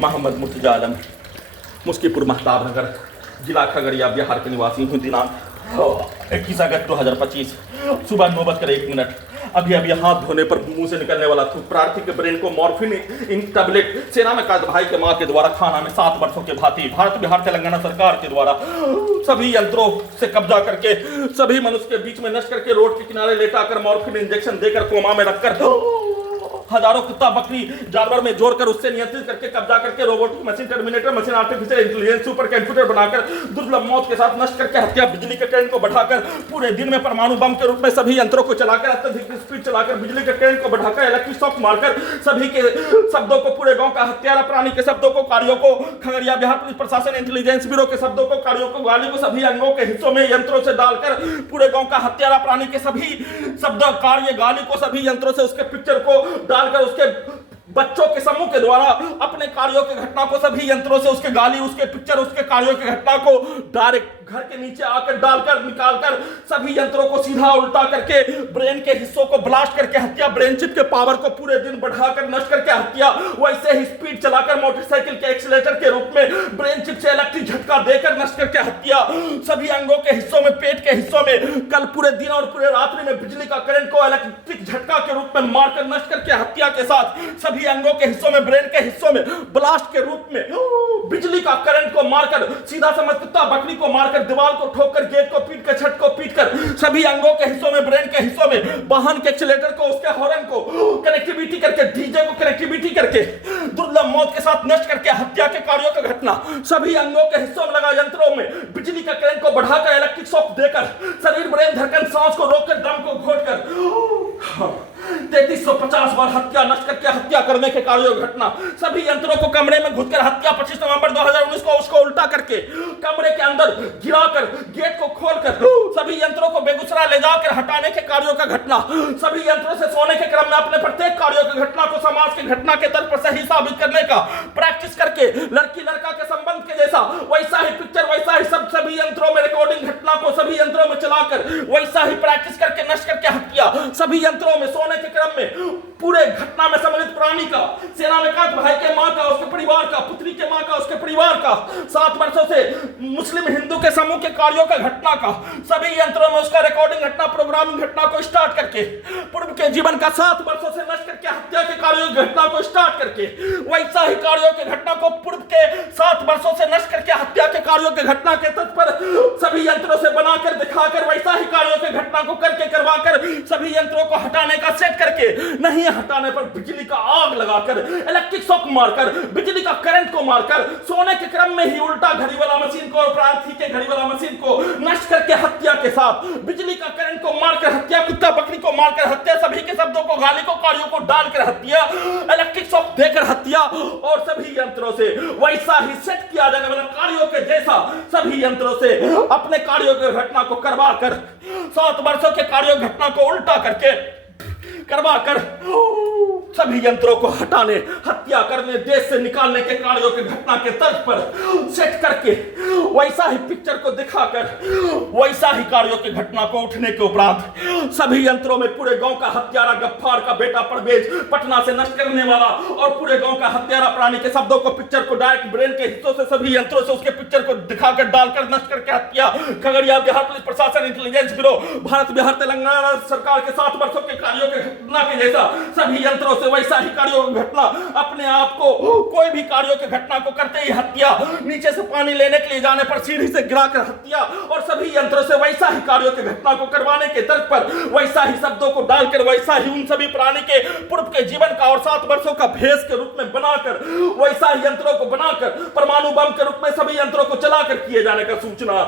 मोहम्मद मुर्तजा आलम, मुस्कीपुर महताब नगर, जिला खगड़िया, बिहार के निवासी हूँ। दिनांक 21 अगस्त 2025 सुबह 9:01। अभी अभी हाथ धोने पर मुंह से निकलने वाला थूक। प्रार्थी के ब्रेन को मॉर्फिन इन टैबलेट सेना में कैद भाई के मां के द्वारा खाना में 7 वर्षों के भांति भारत बिहार तेलंगाना सरकार के द्वारा सभी यंत्रों से कब्जा करके सभी मनुष्य के बीच में नष्ट करके रोड के किनारे लेटाकर मॉर्फिन इंजेक्शन देकर कोमा में रखकर हजारों कुत्ता बकरी जानवर में जोड़कर उससे नियंत्रित करके कब्जा करके robotic machine, terminator machine, artificial intelligence, super computer बनाकर दुर्लभ मौत के साथ नष्ट करके हत्या, बिजली के करंट को बढ़ाकर पूरे दिन में परमाणु बम के रूप में सभी यंत्रों को चलाकर अत्यधिक स्पीड चलाकर बिजली के करंट को बढ़ाकर इलेक्ट्रिक शॉक मारकर सभी के शब्दों को, पूरे गांव का हत्यारा प्राणी के शब्दों को, कार्यों को, खगड़िया बिहार पुलिस प्रशासन इंटेलिजेंस ब्यूरो के शब्दों को, कार्यों को, गाली को सभी अंगों के हिस्सों में यंत्रों से डालकर पूरे गांव का हत्यारा प्राणी के सभी शब्द, कार्य, गाली को सभी यंत्रों से उसके पिक्चर को डालकर उसके बच्चों के समूह के द्वारा अपने कार्यों की घटना को सभी यंत्रों से उसके गाली, उसके पिक्चर, उसके कार्यों की घटना को डायरेक्ट घर के नीचे आकर डालकर निकालकर सभी यंत्रों को सीधा उल्टा करके ब्रेन के हिस्सों को ब्लास्ट करके हत्या, ब्रेन चिप के पावर को पूरे दिन बढ़ाकर नष्ट करके हत्या, वैसे ही स्पीड चलाकर मोटरसाइकिल के एक्सीलेटर के रूप में ब्रेन चिप से इलेक्ट्रिक झटका देकर नष्ट करके हत्या, सभी अंगों के हिस्सों में, पेट के हिस्सों में कल पूरे दिन और पूरे रात्रि में बिजली का करंट को इलेक्ट्रिक झटका के रूप में मारकर नष्ट करके हत्या के साथ सभी अंगों के हिस्सों में, ब्रेन के हिस्सों में ब्लास्ट के रूप में बिजली का करंट को मारकर सीधा समझ कुत्ता बकरी को मारकर दीवार को ठोककर, गेट को पीट कर, छत को पीट कर सभी अंगों के हिस्सों में, ब्रेन के हिस्सों में वाहन के एक्सीलेटर को, उसके हॉर्न को कनेक्टिविटी करके, डीजे को कनेक्टिविटी करके दुर्लभ मौत के साथ नष्ट करके हत्या के कार्यों की घटना, सभी अंगों के हिस्सों में लगा यंत्रों में बिजली का करंट को बढ़ाकर इलेक्ट्रिक शॉक देकर शरीर, ब्रेन, धड़कन, सांस को रोककर, दम को घोटकर 3350 बार हत्या, नष्ट करके हत्या करने के कार्यों की घटना, सभी यंत्रों को कमरे में घुसकर हत्या, 25 नवंबर 2019 को उसको उल्टा करके कमरे के अंदर गिराकर, गेट को खोलकर सभी यंत्रों को बेगूसराय ले जाकर हटाने के कार्यों का घटना, सभी यंत्रों से सोने के क्रम में अपने प्रत्येक कार्यों की घटना को समाज की घटना के तर्क पर सही साबित करने का प्रैक्टिस करके लड़की लड़का के संबंध के जैसा वैसा ही पिक्चर, वैसा ही सभी यंत्रों में रिकॉर्डिंग घटना को सभी यंत्रों में चलाकर वैसा ही प्रैक्टिस करके नष्ट करके हत्या, सभी यंत्रों में सोने के क्रम में पूरे घटना में सम्मिलित प्राणी का, सेना में कैद भाई के मां का, उसके परिवार का, पुत्री के मां का, उसके परिवार का, 7 वर्षों से मुस्लिम हिंदू के समूह के कार्यों का घटना का, सभी यंत्रों में उसका रिकॉर्डिंग घटना, प्रोग्रामिंग घटना को स्टार्ट करके पूर्व के जीवन का 7 वर्षों से नष्ट करके हत्या के कार्यों की घटना को स्टार्ट करके वैसा ही कार्यों की घटना को पूर्व के 7 वर्षों से नष्ट करके हत्या के कार्यों की घटना के तर्ज पर सभी यंत्रों से बनाकर दिखाकर वैसा ही कार्यों की घटना को करके करवाकर सभी यंत्रों को हटाने का सेट करके, नहीं हटाने पर बिजली का आग लगाकर, इलेक्ट्रिक शॉक मारकर, बिजली का करंट को मारकर, सोने के क्रम में ही उल्टा घड़ी वाला मशीन को और प्रार्थी के घड़ी वाला मशीन को नष्ट करके हत्या के साथ बिजली का करंट को मारकर हत्या, कुत्ता बकरी को मारकर हत्या, सभी के शब्दों को, गाली को, कार्यों को डालकर हत्या, इलेक्ट्रिक शॉक देकर हत्या और सभी यंत्रों से वैसा ही सेट किया जाने वाला कार्यों के जैसा सभी यंत्रों से अपने कार्यों की घटना को करवा कर 7 वर्षों के कार्यों घटना को उल्टा करके करवा कर सभी यंत्रों को हटाने, हत्या करने, देश से निकालने के कार्यों के घटना के तर्ज पर सेट करके वैसा ही पिक्चर को दिखाकर वैसा ही कार्यों की घटना को उठने के उपरांत सभी यंत्रों में पूरे गांव का हत्यारा गफ्फार का बेटा परवेज पटना से नष्ट करने वाला और पूरे गांव का हत्यारा प्राणी के शब्दों को, पिक्चर को डायरेक्ट ब्रेन के हिस्सों से सभी यंत्रों से उसके पिक्चर को दिखाकर डालकर नष्ट करके हत्या, खगड़िया बिहार पुलिस प्रशासन इंटेलिजेंस ब्यूरो भारत बिहार तेलंगाना सरकार के 7 वर्षों के कार्यों के घटना के जैसा सभी यंत्रों से वैसा ही कार्यों की घटना, अपने आप को कोई भी कार्यों की घटना को करते ही हत्या, नीचे से पानी लेने के लिए जाने पर सीढ़ी से गिराकर हत्या और सभी यंत्रों से वैसा ही कार्यों की घटना को करवाने के तर्ज पर वैसा ही शब्दों को डालकर वैसा ही उन सभी प्राणी के पूर्व के जीवन का और 7 वर्षों का भेष के रूप में बनाकर वैसा ही यंत्रों को बनाकर परमाणु बम के रूप में सभी यंत्रों को चलाकर किए जाने का सूचना